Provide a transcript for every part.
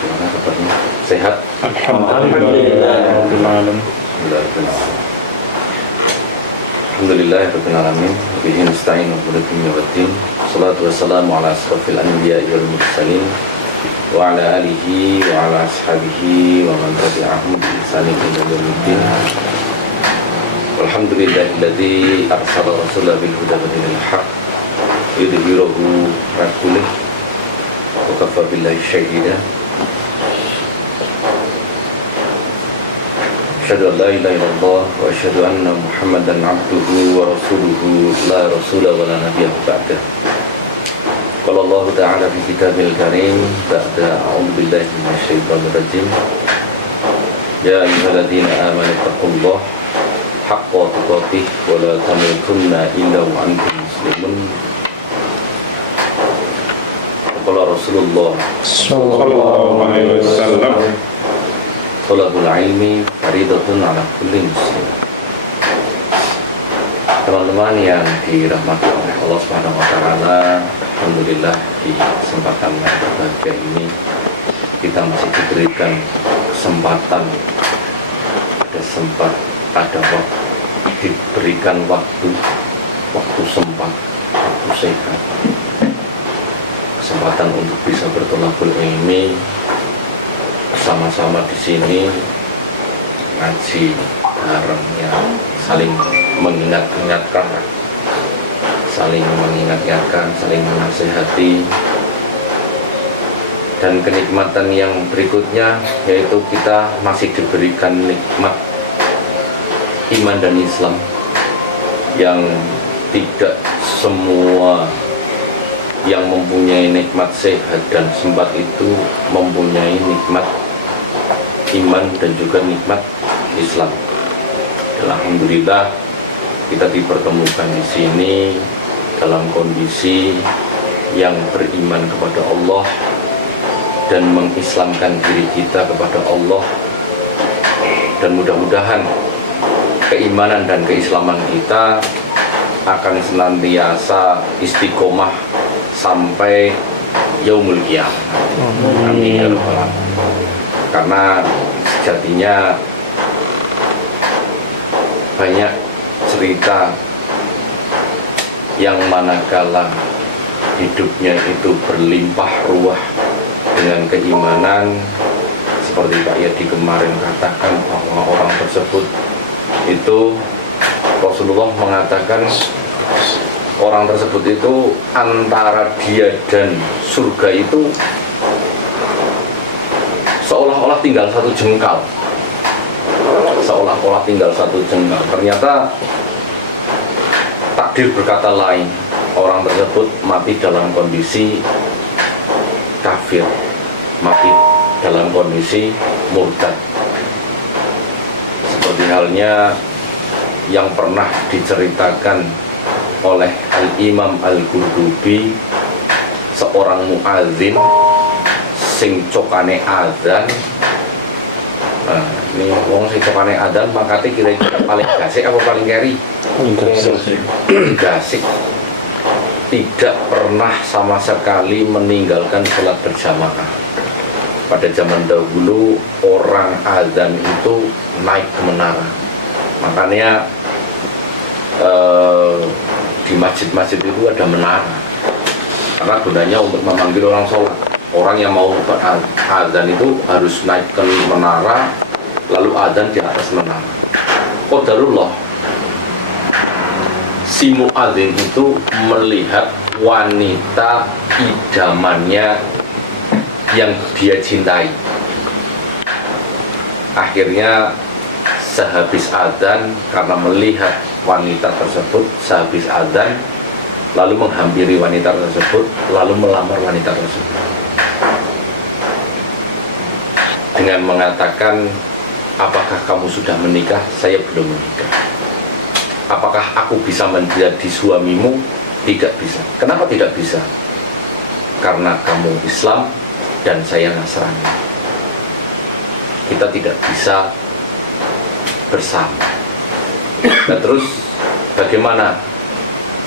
Gimana kabarnya? Sehat? Alhamdulillah. Alhamdulillahirabbil alamin. Bihi nasta'in wa bihi waddin. Shalatu wassalamu ala asrofil anbiya'i wal mursalin wa ala alihi wa ala ashabihi wa man tabi'ahum bi ihsanin ila yaumiddin. Alhamdulillahilladzi arsala rasulahu bil huda wa dinil haqq yudhhiruhu 'ala kulli wa kafa billahi shahida. Asyhadu an la ilaha illallah wa asyhadu anna Muhammadan abduhu wa rasuluhu la rasula wa la nabiyya ba'da. Qala Allah ta'ala fi kitabil karim ba'da a'udzu billahi minasyaitonir rajim. Ya ayyuhalladzina amanu taqullaha haqqa tuqatih wa la tamutunna illa wa antum muslimun. Qala Rasulullah Sallallahu alaihi wasallam. Thalabul ilmi faridatun ala kulli muslim. Teman-teman yang dirahmati oleh Allah Subhanahu wa taala, alhamdulillah di kesempatan yang berbahagia ini kita masih diberikan kesempatan, diberikan waktu sempat, waktu sehat, kesempatan untuk bisa bertolakul ilmi bersama-sama di sini ngaji bareng, ya, saling mengingatkan, saling menasihati, dan kenikmatan yang berikutnya yaitu kita masih diberikan nikmat iman dan Islam yang tidak semua yang mempunyai nikmat sehat dan sempat itu mempunyai nikmat iman dan juga nikmat Islam. Alhamdulillah kita dipertemukan di sini dalam kondisi yang beriman kepada Allah dan mengislamkan diri kita kepada Allah, dan mudah-mudahan keimanan dan keislaman kita akan senantiasa istiqomah sampai yaumul qiyamah. Amin ya rabbal alamin. Karena sejatinya banyak cerita yang manakala hidupnya itu berlimpah ruah dengan keimanan, seperti Pak Yadi kemarin katakan bahwa orang tersebut itu, Rasulullah mengatakan orang tersebut itu antara dia dan surga itu seolah-olah tinggal satu jengkal. Ternyata takdir berkata lain. Orang tersebut mati dalam kondisi kafir, mati dalam kondisi murtad. Seperti halnya yang pernah diceritakan oleh Al-Imam Al-Qurtubi, seorang muadzin sing cokane adzan. Nah, ini wong sing cokane adzan makate kira-kira paling gasik apa paling keri? Gasik. Tidak pernah sama sekali meninggalkan sholat berjamaah. Pada zaman dahulu orang adzan itu naik ke menara. Makanya di masjid-masjid itu ada menara, karena gunanya untuk memanggil orang sholat. Orang yang mau adzan itu harus naik ke menara, lalu adzan di atas menara. Qadarullah, si muadzin itu melihat wanita idamannya yang dia cintai. Akhirnya sehabis adzan, karena melihat wanita tersebut sehabis adzan, lalu menghampiri wanita tersebut, lalu melamar wanita tersebut dengan mengatakan, apakah kamu sudah menikah? Saya belum menikah. Apakah aku bisa menjadi suamimu? Tidak bisa. Kenapa tidak bisa? Karena kamu Islam dan saya Nasrani. Kita tidak bisa bersama. Nah, terus bagaimana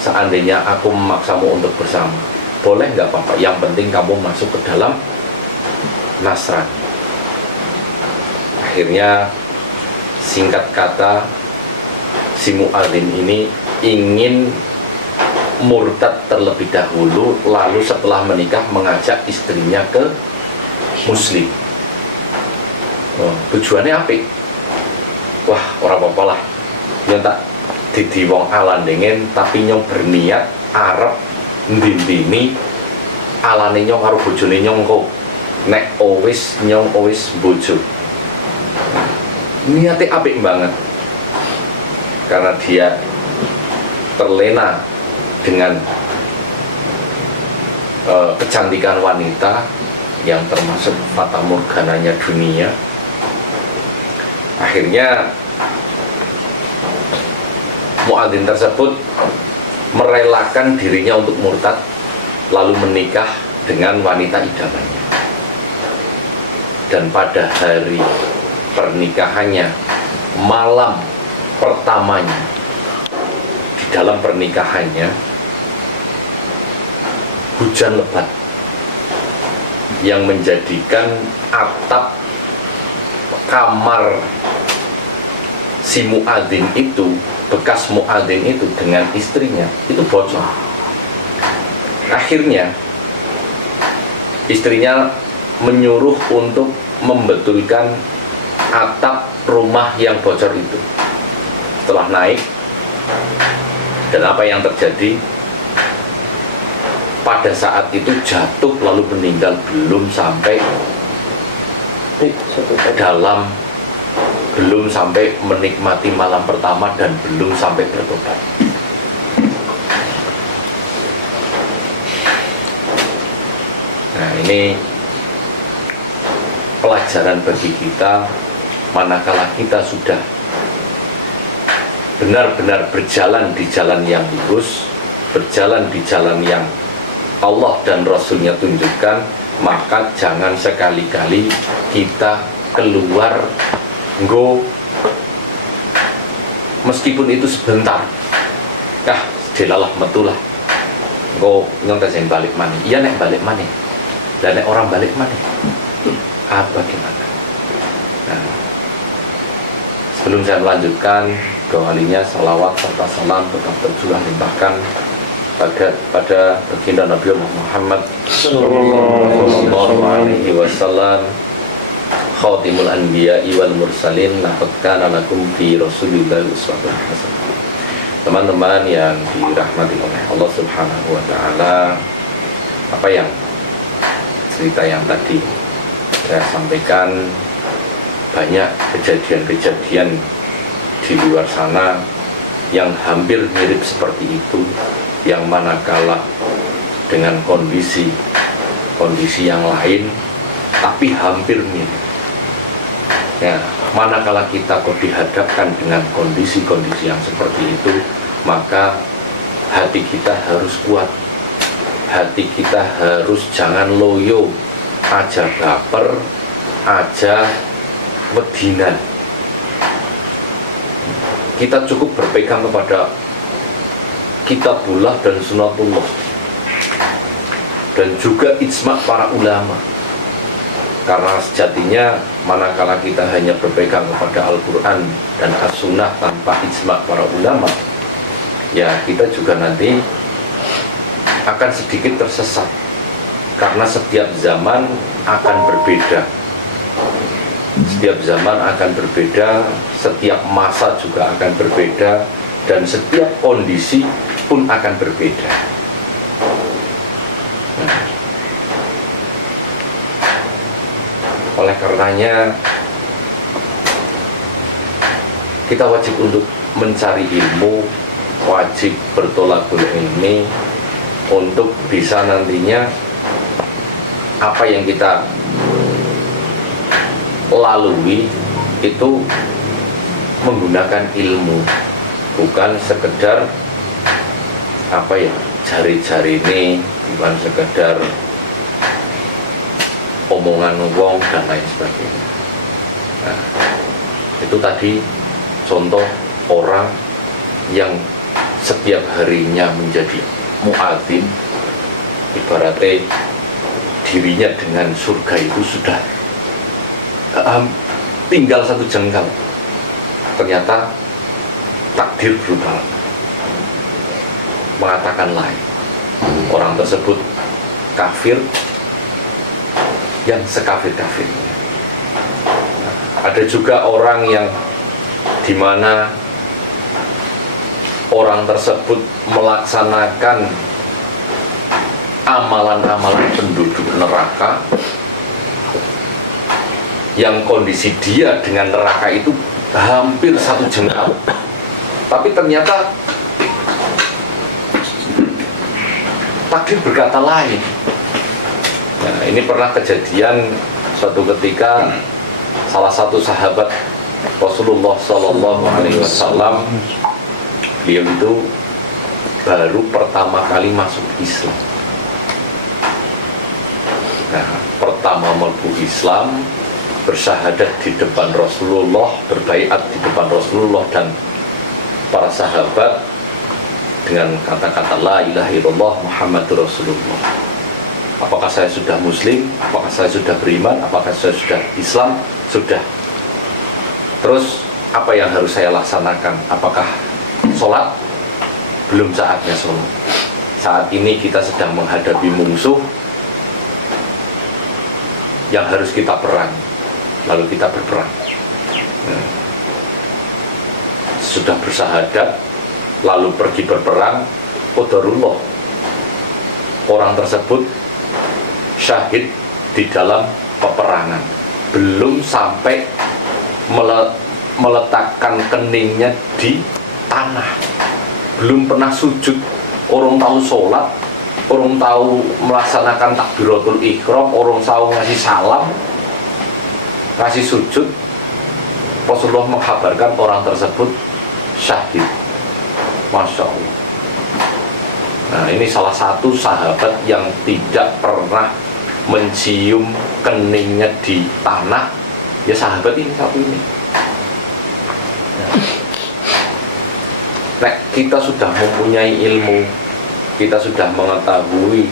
seandainya aku memaksamu untuk bersama? Boleh nggak apa-apa, yang penting kamu masuk ke dalam Nasrani. Akhirnya singkat kata si muadzin ini ingin murtad terlebih dahulu, lalu setelah menikah mengajak istrinya ke muslim. Tujuannya apik. Wah, ora apa-apa lah. Yang tak didi wong alandingen tapi nyong berniat arep ndindini alane nyong karo bojone nyong kok. Nek nyong wis bojo. Niatnya apik banget. Karena dia terlena dengan kecantikan wanita yang termasuk fata morgananya dunia. Akhirnya muadzin tersebut merelakan dirinya untuk murtad lalu menikah dengan wanita idamannya. Dan pada hari pernikahannya, malam pertamanya di dalam pernikahannya, hujan lebat yang menjadikan atap kamar si muadzin itu, bekas muadzin itu dengan istrinya itu bocor. Akhirnya istrinya menyuruh untuk membetulkan atap rumah yang bocor itu. Setelah naik, dan apa yang terjadi? Pada saat itu jatuh lalu meninggal belum sampai menikmati malam pertama dan belum sampai bertobat. Nah, ini pelajaran bagi kita manakala kita sudah benar-benar berjalan di jalan yang lurus, berjalan di jalan yang Allah dan Rasulnya tunjukkan, maka jangan sekali-kali kita keluar meskipun itu sebentar. Delalah metulah nyontes yang balik mana? Iya nek balik mana? Dan nek orang balik mana? Bagaimana? Nah, sebelum saya melanjutkan, doalinya salawat serta salam tetap tercurah limpahkan pada baginda Nabi Muhammad sallallahu alaihi wasallam, khatimul anbiya'i wal mursalin, laqad kana lakum fi rasulillahi uswatun hasanah. Teman-teman yang dirahmati oleh Allah Subhanahu wa taala, apa yang cerita yang tadi saya sampaikan, banyak kejadian-kejadian di luar sana yang hampir mirip seperti itu, yang manakala dengan kondisi yang lain tapi hampir mirip. Ya, manakala kita kok dihadapkan dengan kondisi-kondisi yang seperti itu, maka hati kita harus kuat, hati kita harus jangan loyo, aja baper, aja wedinan. Kita cukup berpegang kepada kitabullah dan sunatullah, dan juga ijma' para ulama. Karena sejatinya manakala kita hanya berpegang kepada Al-Quran dan As-Sunnah tanpa ijma' para ulama, ya kita juga nanti akan sedikit tersesat. Karena setiap zaman akan berbeda, setiap zaman akan berbeda, setiap masa juga akan berbeda, dan setiap kondisi pun akan berbeda. Oleh karenanya kita wajib untuk mencari ilmu, wajib bertolakul ilmi untuk bisa nantinya apa yang kita lalui itu menggunakan ilmu, bukan sekedar jari-jari ini, bukan sekedar omongan wong dan lain sebagainya. Nah, itu tadi contoh orang yang setiap harinya menjadi muadzin, ibaratnya dirinya dengan surga itu sudah tinggal satu jengkal. Ternyata takdir berubah, mengatakan lain. Orang tersebut kafir yang sekafir-kafirnya. Ada juga orang yang dimana orang tersebut melaksanakan amalan-amalan penduduk neraka yang kondisi dia dengan neraka itu hampir satu jengkal, tapi ternyata takdir berkata lain. Nah, ini pernah kejadian suatu ketika salah satu sahabat Rasulullah Shallallahu Alaihi Wasallam, beliau itu baru pertama kali masuk Islam. Nah, pertama masuk Islam, bersyahadat di depan Rasulullah, berbaiat di depan Rasulullah dan para sahabat dengan kata-kata la ilaha illallah Muhammadur Rasulullah. Apakah saya sudah muslim? Apakah saya sudah beriman? Apakah saya sudah Islam? Sudah. Terus apa yang harus saya laksanakan? Apakah sholat? Belum saatnya sholat. Saat ini kita sedang menghadapi musuh yang harus kita perang. Lalu kita berperang. Sudah bersyahadat, lalu pergi berperang, qadarullah, orang tersebut syahid di dalam peperangan, belum sampai meletakkan keningnya di tanah, belum pernah sujud, orang tahu sholat, orang tahu melaksanakan takbiratul ihram, orang tahu ngasih salam, ngasih sujud. Rasulullah menghabarkan orang tersebut syahid. Masya Allah. Nah, ini salah satu sahabat yang tidak pernah mencium keningnya di tanah, ya sahabat ini satu ini. Nah, kita sudah mempunyai ilmu, kita sudah mengetahui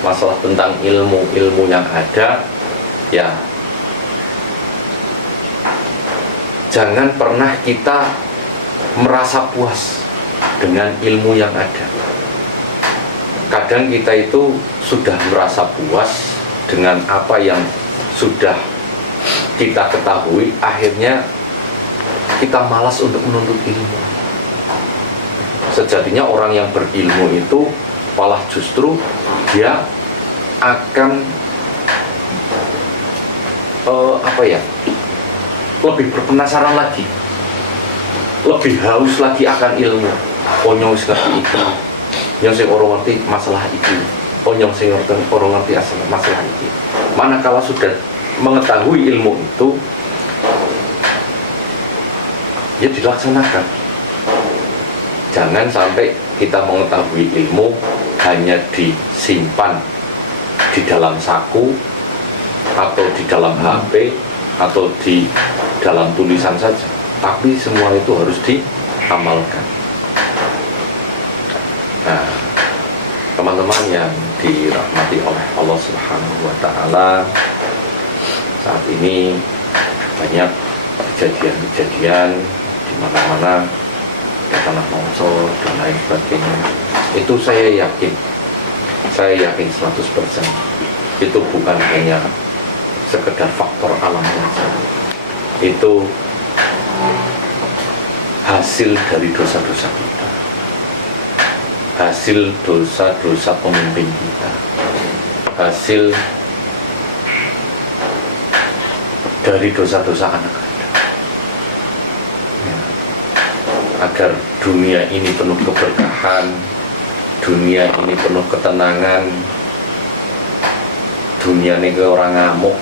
masalah tentang ilmu yang ada, ya jangan pernah kita merasa puas dengan ilmu yang ada. Kadang kita itu sudah merasa puas dengan apa yang sudah kita ketahui, akhirnya kita malas untuk menuntut ilmu. Sejatinya orang yang berilmu itu malah justru dia akan lebih berpenasaran lagi, lebih haus lagi akan ilmu. Onyong seperti itu, yang saya orang ngerti masalah itu, onyong saya orang ngerti masalah itu. Manakala sudah mengetahui ilmu itu, ya dilaksanakan. Jangan sampai kita mengetahui ilmu hanya disimpan di dalam saku atau di dalam HP atau di dalam tulisan saja, tapi semua itu harus diamalkan. Nah, teman-teman yang dirahmati oleh Allah Subhanahu wa Ta'ala, saat ini banyak kejadian-kejadian di mana-mana, tanah longsor dan lain sebagainya. Itu saya yakin 100% itu bukan hanya sekedar faktor alam saja, itu hasil dari dosa-dosa kita, hasil dosa-dosa pemimpin kita, hasil dari dosa-dosa anak kita. Agar dunia ini penuh keberkahan, dunia ini penuh ketenangan, dunia ini orang ngamuk,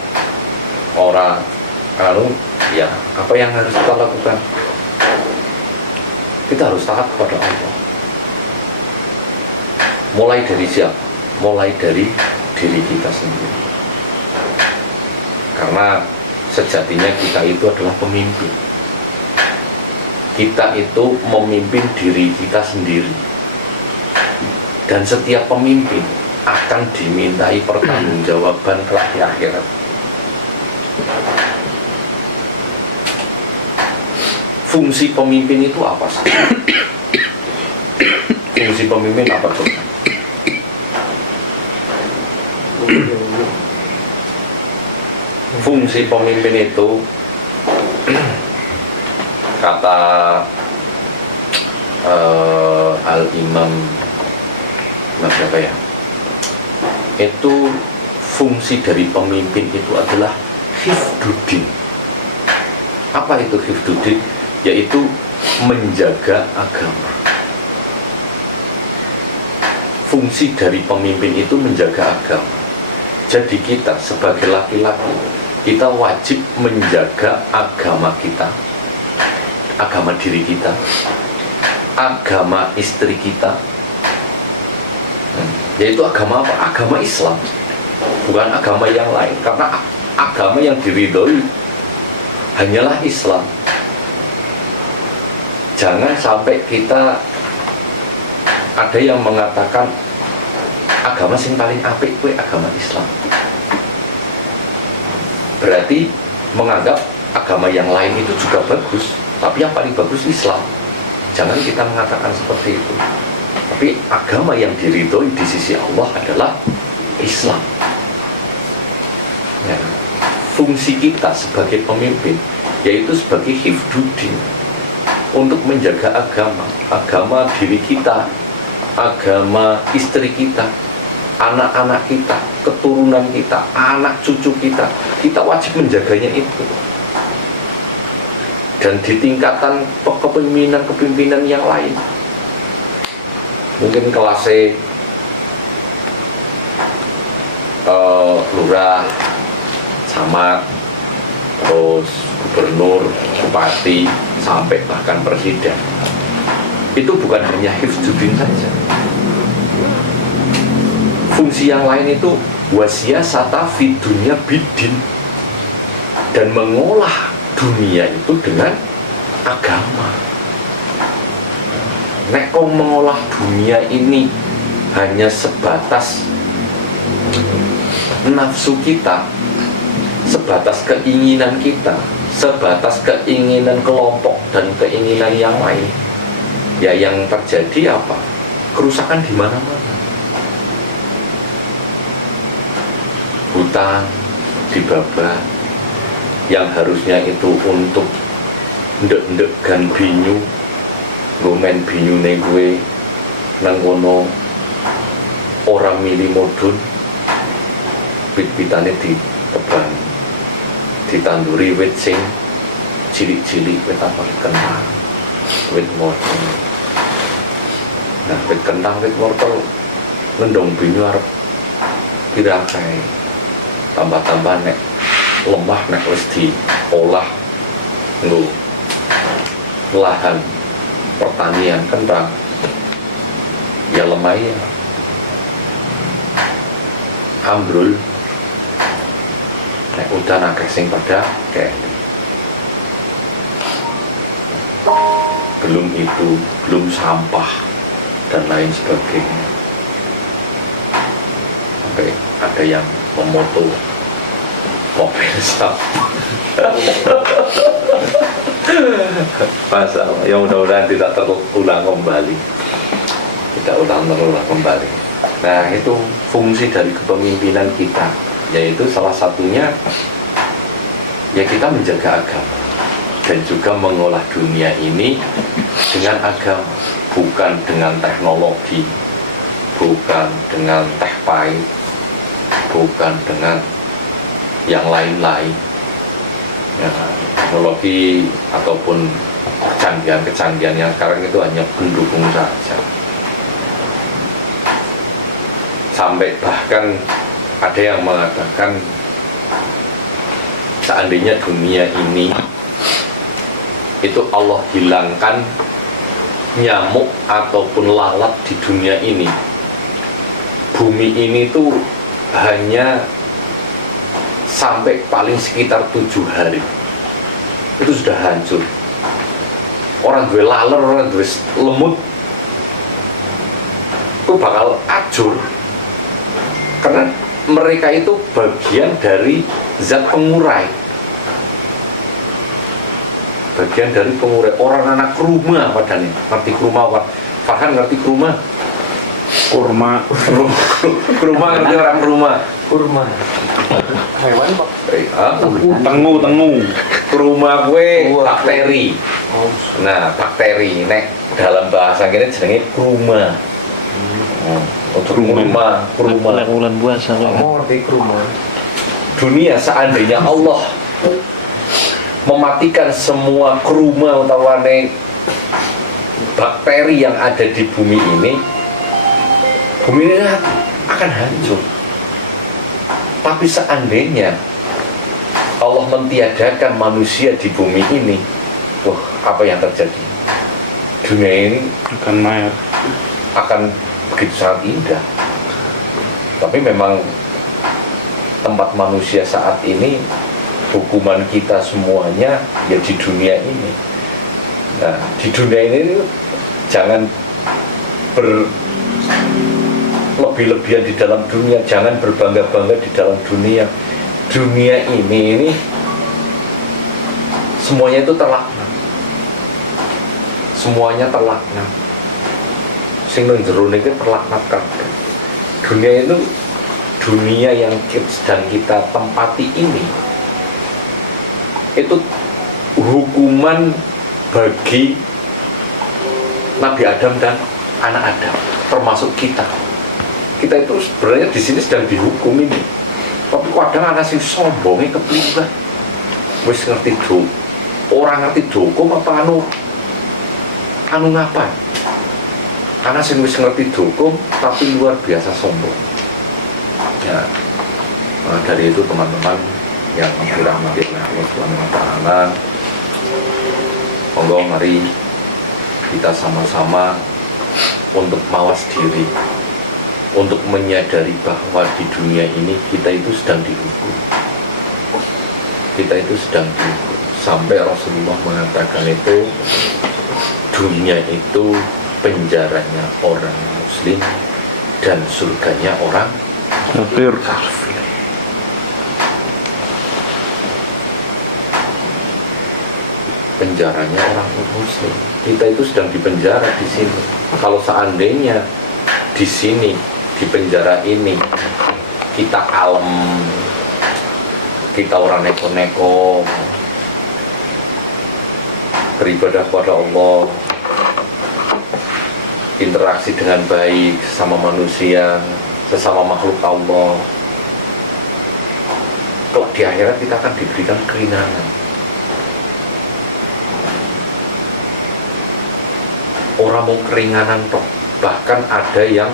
orang ya apa yang harus kita lakukan? Kita harus taat kepada Allah. Mulai dari siapa? Mulai dari diri kita sendiri. Karena sejatinya kita itu adalah pemimpin. Kita itu memimpin diri kita sendiri. Dan setiap pemimpin akan dimintai pertanggungjawaban kelak di akhirat. Fungsi pemimpin itu apa sih? Fungsi pemimpin apa tuh? Fungsi pemimpin itu kata Al-Imam siapa ya? Itu fungsi dari pemimpin itu adalah hifduddin. Apa itu hifduddin? Yaitu menjaga agama. Fungsi dari pemimpin itu menjaga agama. Jadi kita sebagai laki-laki, kita wajib menjaga agama kita, agama diri kita, agama istri kita. Yaitu agama apa? Agama Islam, bukan agama yang lain. Karena agama yang diridhoi hanyalah Islam. Jangan sampai kita ada yang mengatakan agama yang paling apik kuwi agama Islam. Berarti menganggap agama yang lain itu juga bagus, tapi yang paling bagus Islam. Jangan kita mengatakan seperti itu. Tapi agama yang diridhoi di sisi Allah adalah Islam. Ya. Fungsi kita sebagai pemimpin yaitu sebagai hifduddin, untuk menjaga agama diri kita, agama istri kita, anak-anak kita, keturunan kita, anak cucu kita. Kita wajib menjaganya itu. Dan di tingkatan kepemimpinan yang lain, mungkin kelasnya lurah, camat, terus gubernur, bupati, sampai bahkan presiden. Itu bukan hanya hifdzuddin saja. Fungsi yang lain itu wasiyasata fid dunya bidin, dan mengolah dunia itu dengan agama. Nek kau mengolah dunia ini hanya sebatas nafsu kita, sebatas keinginan kita, sebatas keinginan kelompok dan keinginan yang lain, ya yang terjadi apa? Kerusakan di mana-mana. Hutan dibabat, yang harusnya itu untuk ndek-ndek gan binyu, ngomen binyune gue nang kono ora mili modun, wit-witane ditebang, ditanduri wit sing cilik-cilik, wit apa kentang, wit wortel. Nah, wit kentang, wit wortel ngendong binyu arep dirakai, tambah-tambah nek lemah nek wis diolah nggo lahan pertanian kentang, ya lemah ya ambrul. Nek udan akeh sing pada kene. Belum itu, belum sampah dan lain sebagainya. Sampai ada yang memoto mobil sampah. Masalah, yang mudah-mudahan tidak terulang kembali. Tidak ulang-ulang kembali. Nah, itu fungsi dari kepemimpinan kita, yaitu salah satunya ya kita menjaga agama dan juga mengolah dunia ini dengan agama, bukan dengan teknologi, bukan dengan teh pahit, bukan dengan yang lain-lain ya, teknologi ataupun kecanggihan-kecanggihan yang sekarang itu hanya pendukung saja. Sampai bahkan ada yang mengatakan seandainya dunia ini itu Allah hilangkan nyamuk ataupun lalat di dunia ini, bumi ini tuh hanya sampai paling sekitar 7 hari itu sudah hancur. Orang gue laler, orang gue lemut itu bakal ajur. mereka itu bagian dari zat pengurai. Bagian dari pengurai. Orang anak kurma padahal. Ngerti kurma apa? Farhan ngerti kurma? Kurma. Kurma ngerti orang kurma? Kurma. Hewan Pak. Tengu. Kurma gue bakteri. Nah, bakteri nek dalam bahasa kene jenenge kurma. Untuk kurma. Ulan puasa kok. Oh, di kurma. Dunia seandainya Allah mematikan semua kurma utawane bakteri yang ada di bumi ini akan hancur. Tapi seandainya Allah mentiadakan manusia di bumi ini, wah, apa yang terjadi? Dunia ini akan begitu sangat indah. Tapi memang tempat manusia saat ini, hukuman kita semuanya ya di dunia ini. Nah, di dunia ini jangan berlebih-lebihan di dalam dunia, jangan berbangga-bangga di dalam dunia. Dunia ini semuanya itu terlaknat. Semuanya terlaknat. Sing nang jero niki terlaknat kabeh. Dunia itu, dunia yang sedang kita tempati ini, itu hukuman bagi Nabi Adam dan anak Adam, termasuk kita. Kita itu sebenarnya di sini sedang dihukum ini. Tapi kadang anak sing sombongnya kepliwat. Wis ngerti orang ngerti hukum apa anu ngapa? Anak sing wis ngerti hukum tapi luar biasa sombong. Ya, dari itu teman-teman yang dirahmati Allah Subhanahu wa taala, monggo mari kita sama-sama untuk mawas diri, untuk menyadari bahwa di dunia ini kita itu sedang dihukum. Kita itu sedang dihukum. Sampai Rasulullah mengatakan itu, dunia itu penjaranya orang muslim dan surganya orang kafir. Penjaranya orang muslim. Kita itu sedang dipenjara di sini. Kalau seandainya di sini, di penjara ini, kita kalem, kita orang neko-neko, beribadah kepada Allah, interaksi dengan baik sama manusia, sesama makhluk Allah, kok di akhirat kita akan diberikan keringanan. Orang mau keringanan toh, bahkan ada yang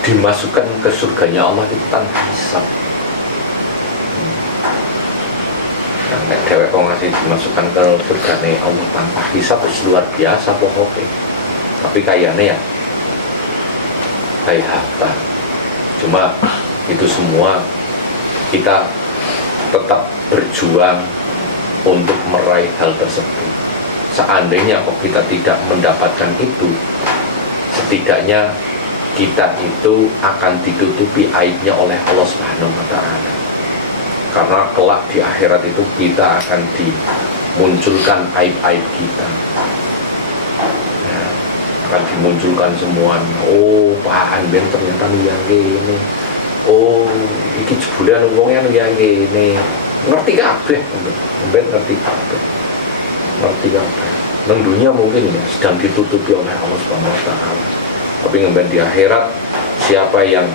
dimasukkan ke surganya Allah itu tanpa hisab. Nek dewek kok ngasih dimasukkan ke surganya Allah tanpa hisab itu luar biasa pokoknya. Tapi kayaknya ya kayak apa? Cuma itu semua kita tetap berjuang untuk meraih hal tersebut. Seandainya kok kita tidak mendapatkan itu, setidaknya kita itu akan ditutupi aibnya oleh Allah Subhanahu wa taala. Karena kelak di akhirat itu kita akan dimunculkan aib-aib kita. Ya, akan dimunculkan semuanya. Oh, Pak Anben ternyata yang gini. Oh, iki jebulan wongnya yang gini. Ngerti kabeh, Anben ngerti kabeh. Ngerti kabeh. Nang dunia mungkin ya sedang ditutupi oleh Allah Subhanahu wa taala. Tapi ngemben di akhirat, siapa yang